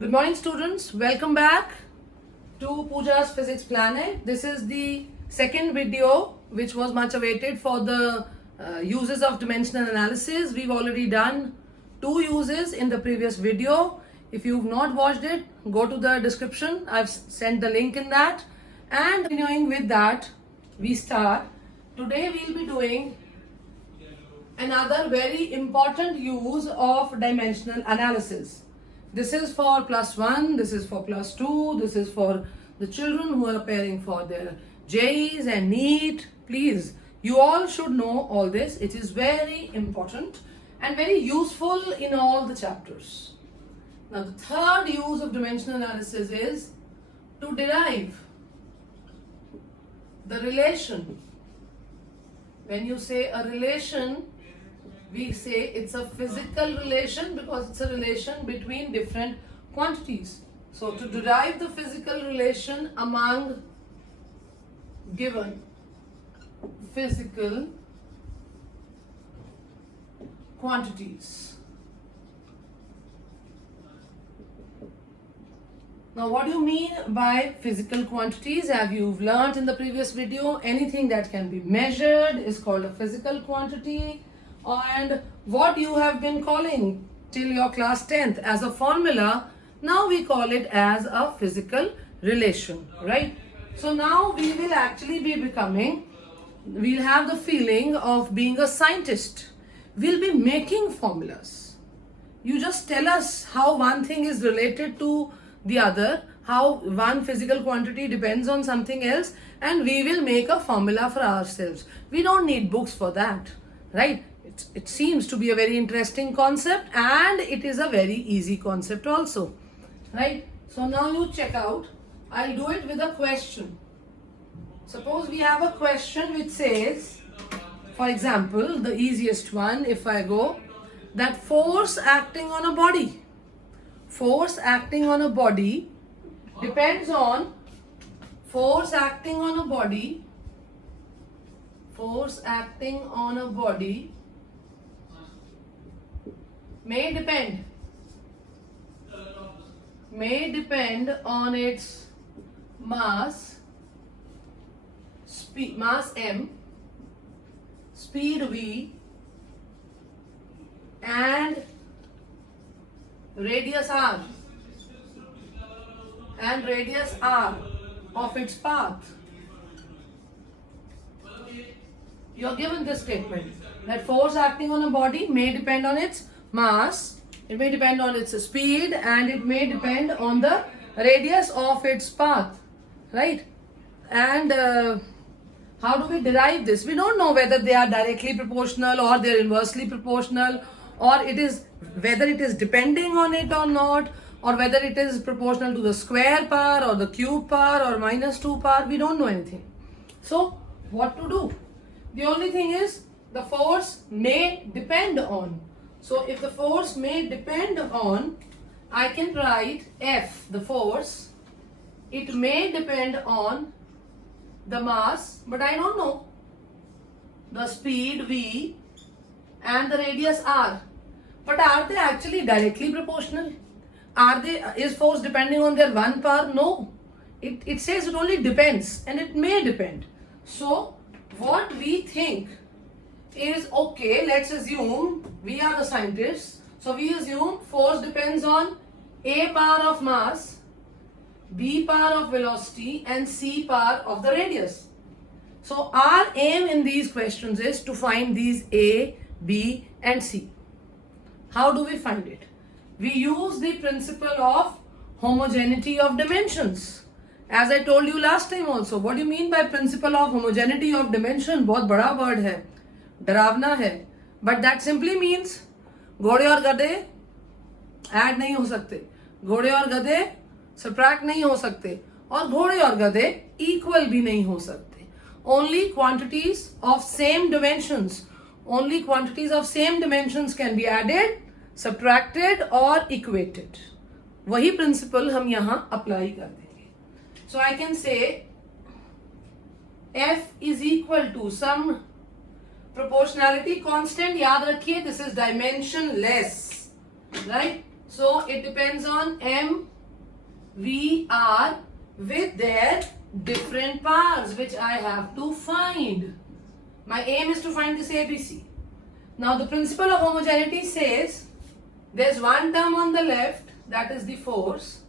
Good morning, students. Welcome back to Pooja's Physics Planet. This is the second video which was much awaited for the uses of dimensional analysis. We've already done two uses in the previous video. If you've not watched it, go to the description. I've sent the link in that. And continuing with that, we start. Today we'll be doing another very important use of dimensional analysis. This is for +1, this is for +2, this is for the children who are preparing for their JEEs and NEET. Please, you all should know all this. It is very important and very useful in all the chapters. Now, the third use of dimensional analysis is to derive the relation. When you say a relation, we say it's a physical relation because it's a relation between different quantities. So to derive the physical relation among given physical quantities. Now, what do you mean by physical quantities? As you've learnt in the previous video, anything that can be measured is called a physical quantity. And what you have been calling till your class 10th as a formula, now we call it as a physical relation, right? So now we will actually be we'll have the feeling of being a scientist. We'll be making formulas. You just tell us how one thing is related to the other, how one physical quantity depends on something else, and we will make a formula for ourselves. We don't need books for that, right? It seems to be a very interesting concept and it is a very easy concept also, right? So now you check out. I'll do it with a question. Suppose we have a question which says, for example, the easiest one, if I go, that force acting on a body depends on force acting on a body may depend on its mass m, speed v, and radius r of its path. You're given this statement that force acting on a body may depend on its mass, it may depend on its speed, and it may depend on the radius of its path, right? And how do we derive this? We don't know whether they are directly proportional or they're inversely proportional, or whether it is depending on it or not, or whether it is proportional to the square power or the cube power or -2 power. We don't know anything. So what to do? The only thing is the force may depend on. So if the force may depend on, I can write F, the force. It may depend on the mass, but I don't know the speed V and the radius R. But are they actually directly proportional? Is force depending on their one power? No. It says it only depends and it may depend. So what we think is, okay, let's assume we are the scientists. So we assume force depends on A power of mass, B power of velocity, and C power of the radius. So our aim in these questions is to find these A, B, and C. How do we find it? We use the principle of homogeneity of dimensions. As I told you last time also, what do you mean by principle of homogeneity of dimension? बहुत बड़ा word है, डरावना है. But that simply means घोड़े और गधे add नहीं हो सकते, घोड़े और गधे सब्ट्रैक्ट नहीं हो सकते, और घोड़े और गधे इक्वल भी नहीं हो सकते. Only quantities of same dimensions can be added, subtracted or equated. वही principle हम यहाँ apply कर देंगे. So I can say F is equal to some proportionality constant. याद रखिए, this is dimensionless, right? So it depends on M, V, R with their different powers which I have to find. My aim is to find this ABC. Now the principle of homogeneity says there's one term on the left, that is the force.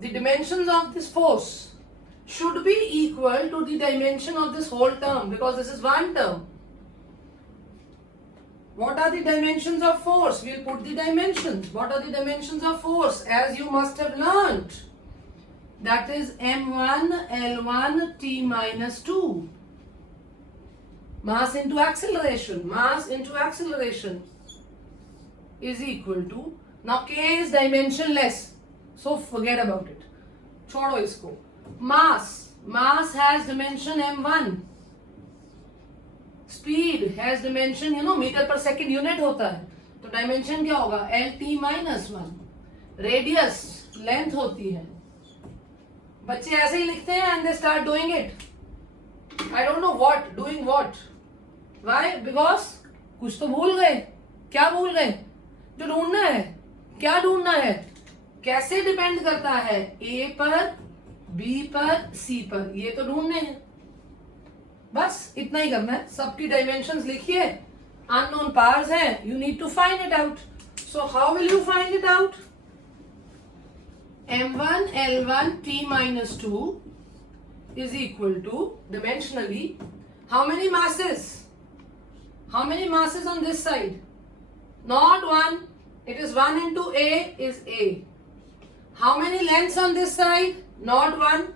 The dimensions of this force should be equal to the dimension of this whole term because this is one term. What are the dimensions of force? We'll put the dimensions. What are the dimensions of force? As you must have learnt. That is M1 L1 T minus 2. Mass into acceleration. Mass into acceleration is equal to. Now K is dimensionless. So forget about it. छोड़ो इसको. Mass. Mass has dimension M1. Speed has dimension, metre per second unit होता है. तो dimension क्या होगा? LT minus 1. Radius length होती है. बच्चे ऐसे ही लिखते हैं and they start doing it. I don't know what, doing what. Why? Because कुछ तो भूल गए. क्या भूल गए? जो ढूंढना है. क्या ढूंढना है? कैसे डिपेंड करता है? A पर, B पर, C पर. ये तो ढूंढने हैं. बस इतना ही करना है. सबकी डायमेंशंस लिखिए. अननोन पावर्स हैं. You need to find it out. So how will you find it out? M1 L1 T minus 2 is equal to, dimensionally, how many masses? How many masses on this side? Not 1. It is 1 into A is A. How many lengths on this side? Not 1.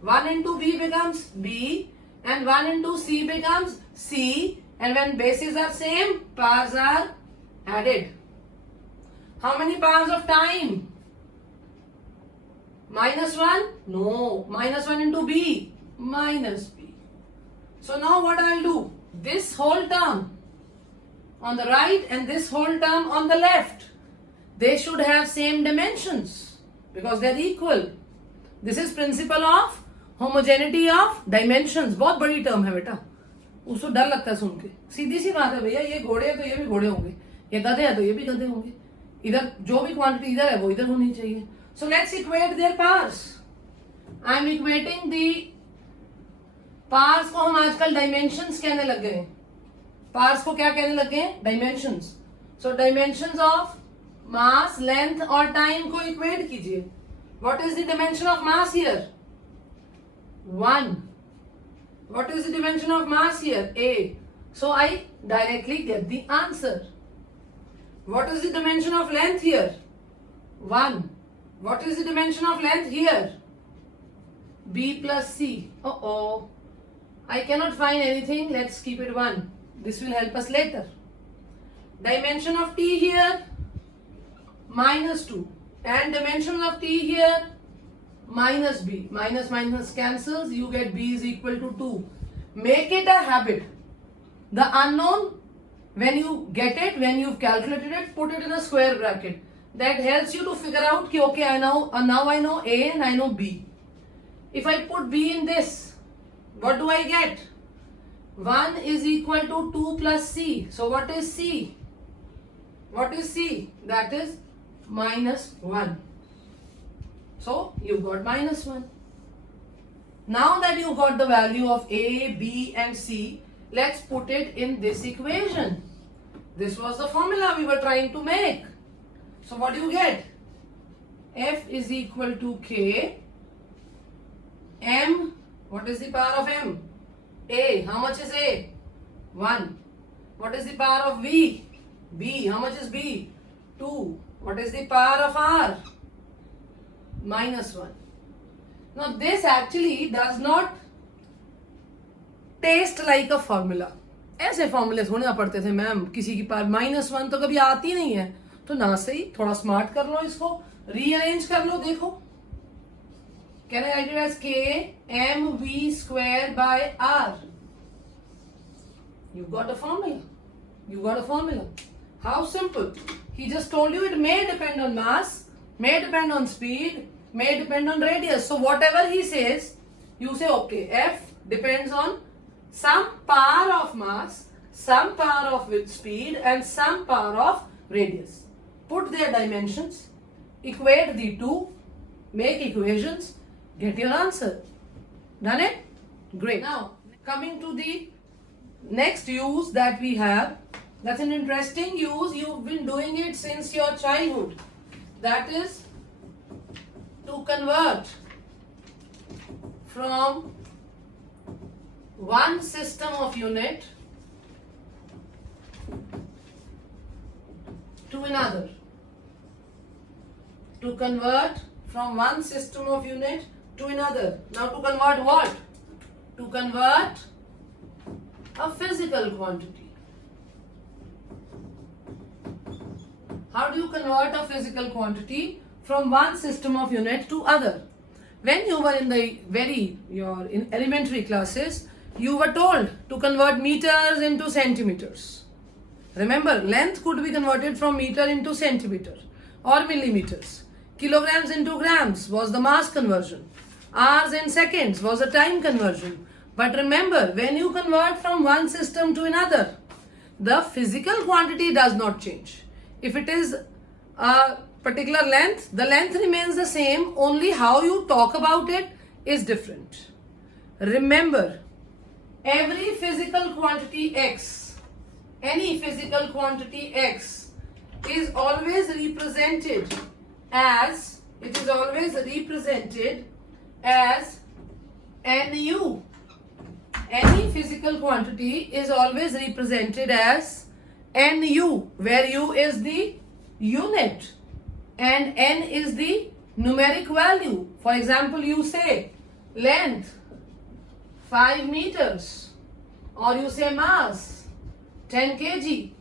1 into B becomes B and 1 into C becomes C, and when bases are same, powers are added. How many powers of time? Minus 1? No. Minus 1 into B. Minus B. So now what I will do? This whole term on the right and this whole term on the left, they should have same dimensions because they are equal. This is principle of homogeneity of dimensions. बहुत बड़ी term है बेटा. उसको डर लगता है सुन के. सीधी सी बात है भैया. ये घोड़े हैं तो ये भी घोड़े होंगे. ये गधे हैं तो ये भी गधे होंगे. इधर जो भी क्वांटिटी इधर है वो इधर होनी चाहिए. So let's equate their powers. I am equating the powers को हम आजकल dimensions कहने लग गए. Powers को क्या कहने लग गए? Dimensions. So dimensions of mass, length और time को equate कीजिए. What is the dimension of mass here? 1. What is the dimension of mass here? A. So I directly get the answer. What is the dimension of length here? 1. What is the dimension of length here? B plus C. Uh-oh. I cannot find anything. Let's keep it 1. This will help us later. Dimension of T here, minus 2. And dimension of T here, minus B. Minus minus cancels. You get B is equal to 2. Make it a habit. The unknown, when you get it, when you've calculated it, put it in a square bracket. That helps you to figure out कि okay, now I know A and I know B. If I put B in this, what do I get? 1 is equal to 2 plus C. So what is C? What is C? That is minus 1. So you got minus 1. Now that you got the value of A, B and C, let's put it in this equation. This was the formula we were trying to make. So what do you get? F is equal to K. M, what is the power of M? A, how much is A? 1. What is the power of V? B, how much is B? 2. What is the power of R? Minus 1. Now this actually does not taste like a formula. ऐसे फॉर्मूले थोड़े ना पढ़ते थे ma'am. किसी की power -1 तो कभी आती नहीं है. तो ना सही थोड़ा स्मार्ट कर लो इसको. रीअरेंज कर लो. देखो. Can I write it as K mv square by R? You got a formula. You got a formula. How simple. He just told you it may depend on mass, may depend on speed, may depend on radius. So whatever he says, you say okay. F depends on some power of mass, some power of with speed and some power of radius. Put their dimensions equate the two, make equations, get your answer. Done it? Great. Now, coming to the next use that we have, that's an interesting use. You've been doing it since your childhood. That is to convert from one system of unit to another. To convert from one system of unit to another. Now to convert what? To convert a physical quantity. How do you convert a physical quantity from one system of unit to other? When you were in in elementary classes, you were told to convert meters into centimeters. Remember, length could be converted from meter into centimeter or millimeters. Kilograms into grams was the mass conversion. Hours and seconds was the time conversion. But remember, when you convert from one system to another, the physical quantity does not change. If it is a particular length, the length remains the same, only how you talk about it is different. Remember, every physical quantity x, any physical quantity x is always represented as, nu. Any physical quantity is always represented as nu, where u is the unit and n is the numeric value. For example, you say length 5 meters or you say mass 10 kg.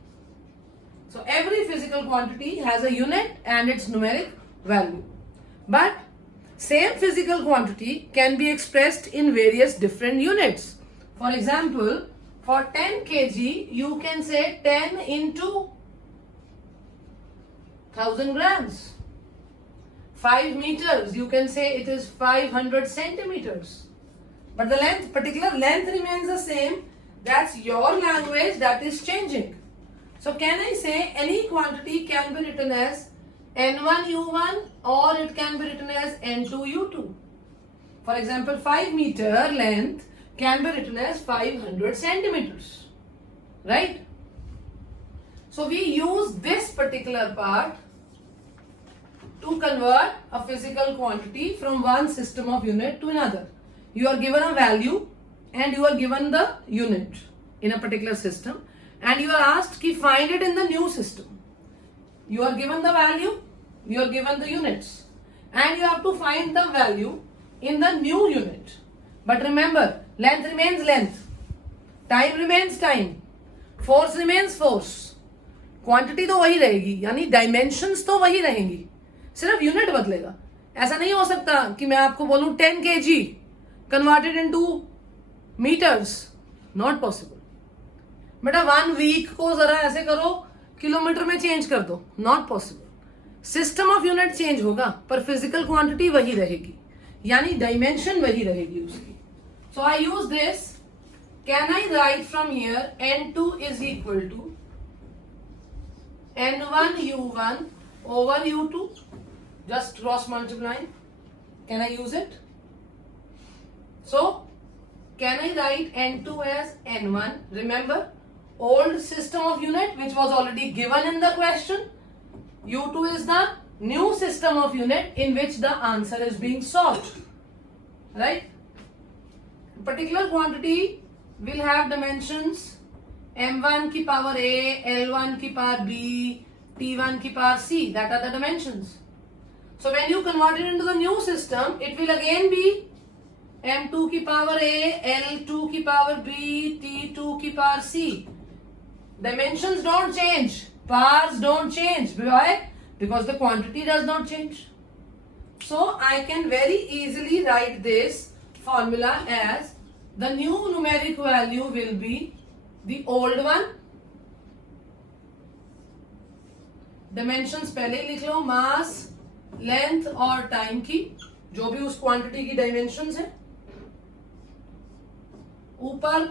So every physical quantity has a unit and its numeric value. But same physical quantity can be expressed in various different units. For example, for 10 kg, you can say 10 into 1000 grams. 5 meters, you can say it is 500 centimeters. But the length, particular length remains the same. That's your language that is changing. So can I say any quantity can be written as N1U1 or it can be written as N2U2. For example, 5 meter length can be written as 500 centimeters. Right? So we use this particular part to convert a physical quantity from one system of unit to another. You are given a value and you are given the unit in a particular system and you are asked to find it in the new system. You are given the value, you are given the units and you have to find the value in the new unit. But remember, length remains length, time remains time, force remains force. Quantity तो वही रहेगी, यानी dimensions तो वही रहेंगी, सिर्फ unit बदलेगा. ऐसा नहीं हो सकता कि मैं आपको बोलूं 10 kg converted into metres, not possible. बेटा 1 वीक को जरा ऐसे करो, किलोमीटर में चेंज कर दो, not possible. System of unit change होगा पर फिजिकल क्वांटिटी वही रहेगी, यानी डायमेंशन वही रहेगी उसकी. So I use this. Can I write from here N2 is equal to N1U1 over U2, just cross multiplying. Can I use it? So, can I write N2 as N1? Remember, old system of unit which was already given in the question. U2 is the new system of unit in which the answer is being solved. Right? Particular quantity will have dimensions M1 की power A, L1 की power B, T1 की power C. That are the dimensions. So when you convert it into the new system, it will again be M2 की power A, L2 की power B, T2 की power C. Dimensions don't change. Powers don't change. Why? Because the quantity does not change. So I can very easily write this formula as the new numeric value will be the old one. Dimensions पहले ही लिख लो, mass, length और time की, जो भी उस quantity की dimensions है. ऊपर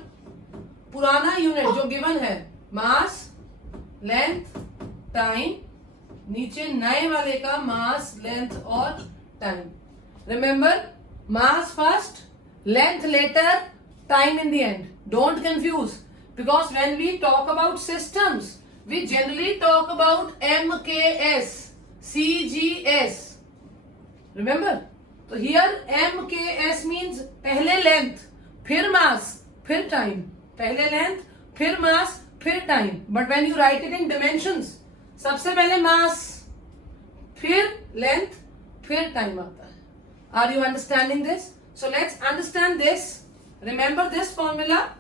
पुराना unit जो given है, mass, length, time नीचे नए वाले का मास, लेंथ और time. Remember, mass first, length later, time in the end. Don't confuse, because when we talk about systems, we generally talk about MKS, CGS. Remember? So here MKS means पहले length, फिर mass, फिर time. पहले length, फिर mass, फिर time. But when you write it in dimensions, सबसे पहले mass, फिर length, फिर time आता है. Are you understanding this? So let's understand this. Remember this formula,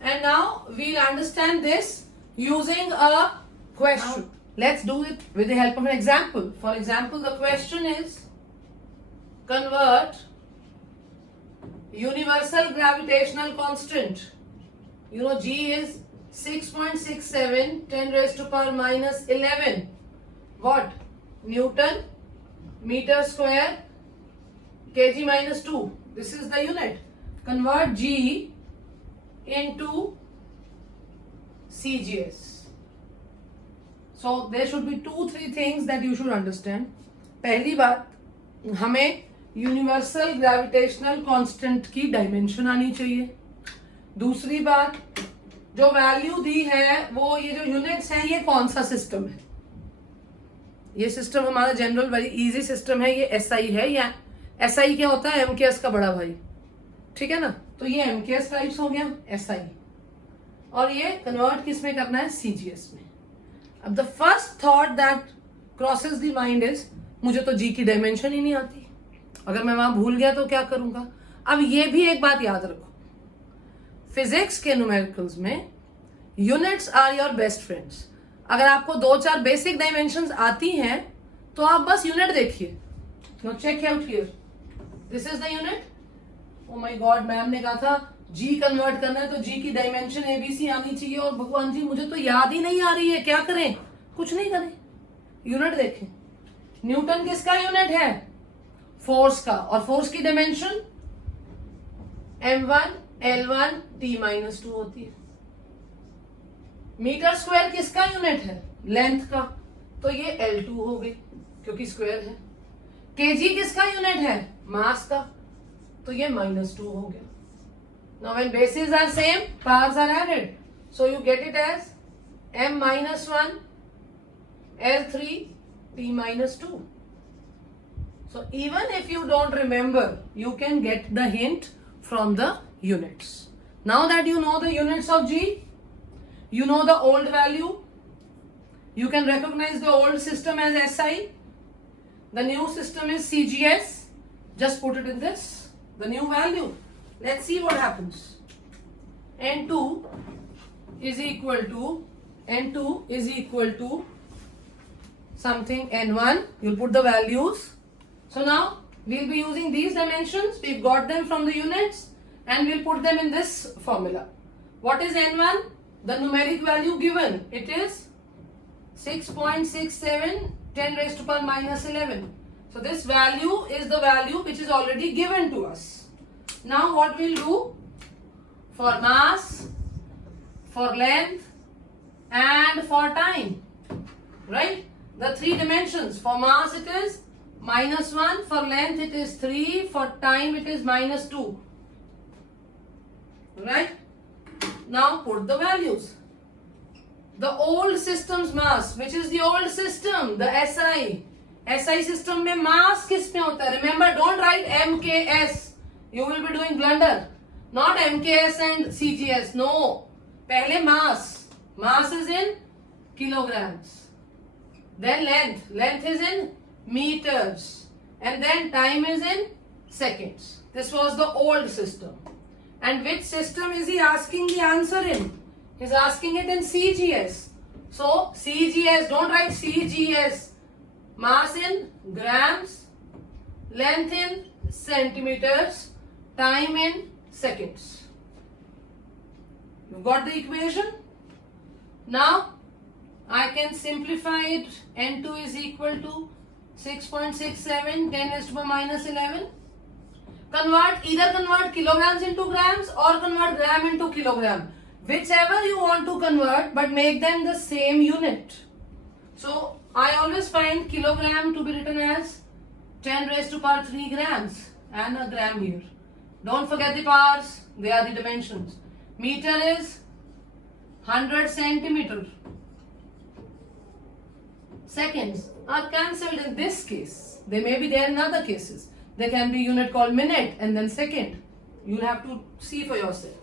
and now we'll understand this using a question. Let's do it with the help of an example. For example, the question is, convert universal gravitational constant. You know G is 6.67 10 raised to power minus 11. What? Newton meter square kg minus 2. This is the unit. Convert G into CGS. So there should be 2-3 things that you should understand. पहली बात, हमें universal gravitational constant की dimension आनी चाहिए. दूसरी बात, जो value दी है वो ये जो यूनिट्स हैं ये कौन सा सिस्टम है. ये सिस्टम हमारा जनरल वेरी इजी सिस्टम है. ये SI है, या SI क्या होता है? MKS का बड़ा भाई. ठीक है ना. तो ये MKS टाइप्स हो गया, SI, और ये कन्वर्ट किस में करना है? CGS में. अब the first thought that crosses the mind is, मुझे तो G की डायमेंशन ही नहीं आती. अगर मैं वहां भूल गया तो क्या करूंगा? अब ये भी एक बात याद रखो, फिजिक्स के न्यूमेरिकल्स में units are your best friends. अगर आपको 2-4 बेसिक डायमेंशंस आती हैं तो आप बस यूनिट देखिए. Check out here, this is the unit. Oh my god, ma'am ने कहा था G कन्वर्ट करना है तो G की डायमेंशन ABC आनी चाहिए, और भगवान जी मुझे तो याद ही नहीं आ रही है, क्या करें? कुछ नहीं करें, यूनिट देखें. न्यूटन किसका यूनिट है? फोर्स का. और फोर्स की डायमेंशन M1 L1 T-2 होती है. मीटर स्क्वायर किसका यूनिट है? लेंथ का. तो ये L2 हो गई क्योंकि स्क्वायर है. केजी किसका यूनिट है? मास का. तो ये -2 हो गया. Now when bases are same, powers are added. So you get it as M-1 L3 T-2. So even if you don't remember, you can get the hint from the units. Now that you know the units of G, you know the old value, you can recognize the old system as SI, the new system is CGS. Just put it in this, the new value. Let's see what happens. N2 is equal to something N1. You'll put the values. So now we'll be using these dimensions. We've got them from the units and we'll put them in this formula. What is N1? The numeric value given. It is 6.67 10 raised to power minus 11. So this value is the value which is already given to us. Now what we'll do, for mass, for length and for time, right? The 3 dimensions. For mass it is -1, for length it is 3, for time it is -2. Right? Now put the values. The old system's mass, which is the old system, the SI. SI system में mass किस में होता है? Remember, don't write MKS. You will be doing blunder. Not MKS and CGS. No. पहले mass. Mass is in kilograms. Then length. Length is in meters. And then time is in seconds. This was the old system. And which system is he asking the answer in? He's asking it in CGS. So CGS, don't write CGS. Mass in grams, length in centimeters, time in seconds. You've got the equation? Now I can simplify it. N2 is equal to 6.67 10 raised to the minus 11. Either convert kilograms into grams or convert gram into kilogram. Whichever you want to convert, but make them the same unit. So I always find kilogram to be written as 10 raised to power 3 grams and a gram here. Don't forget the powers, they are the dimensions. Meter is 100 centimeter. Seconds are cancelled in this case. They may be there in other cases. There can be unit called minute and then second. You'll have to see for yourself.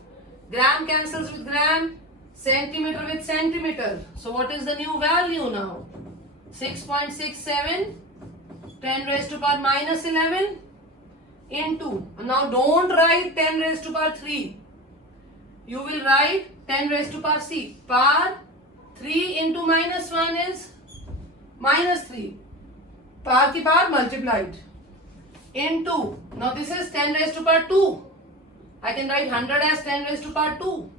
Gram cancels with gram, centimeter with centimeter. So what is the new value now? 6.67, 10 raised to power minus 11 into. Now don't write 10 raised to power 3. You will write 10 raised to power C. Power 3 into minus 1 is minus 3. Power ki power multiplied. Into. Now this is 10 raised to power 2. I can write 100 as 10 raised to power 2.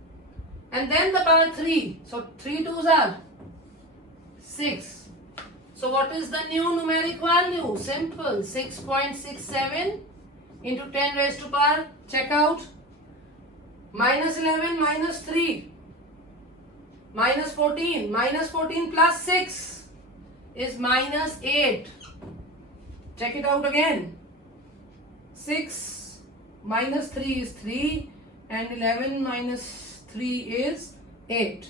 And then the power 3. So 3 2s are 6. So what is the new numeric value? Simple. 6.67 into 10 raised to power. Check out. Minus 11 minus 3. Minus 14. Minus 14 plus 6 is minus 8. Check it out again. 6 minus 3 is 3 and 11 minus 3 is 8.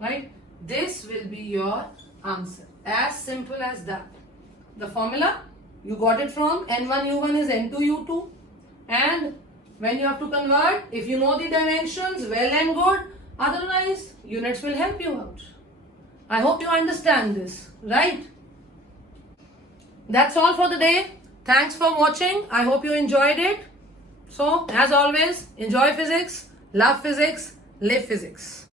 Right? This will be your answer. As simple as that. The formula, you got it from N1U1 is N2U2. And when you have to convert, if you know the dimensions, well and good. Otherwise, units will help you out. I hope you understand this, right? That's all for the day. Thanks for watching. I hope you enjoyed it. So, as always, enjoy physics, love physics, live physics.